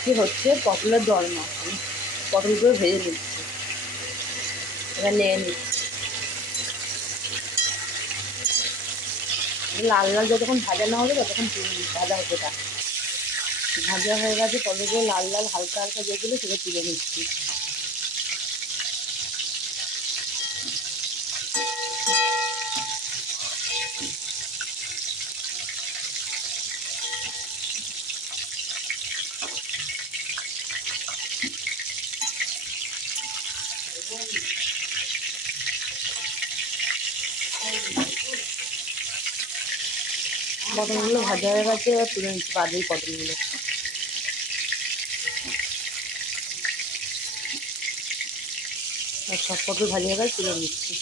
আজকে হচ্ছে পটলের দরমা। পটলগুলো ভেজে নিচ্ছি, এবার নিয়ে নিচ্ছি। লাল লাল যতক্ষণ ভাজা না হবে ততক্ষণ ভাজা হতে থাকে। ভাজা হয়ে গেছে, পটলগুলো লাল লাল হালকা হালকা যেগুলো সেটা তুলে নিচ্ছি। পটলগুলো ভাজা হয়ে গেছে, এবার তুলে নিচ্ছি বাদেই পটলগুলো। আর সব পটল ভাজা হয়ে গেছে, তুলে নিচ্ছি।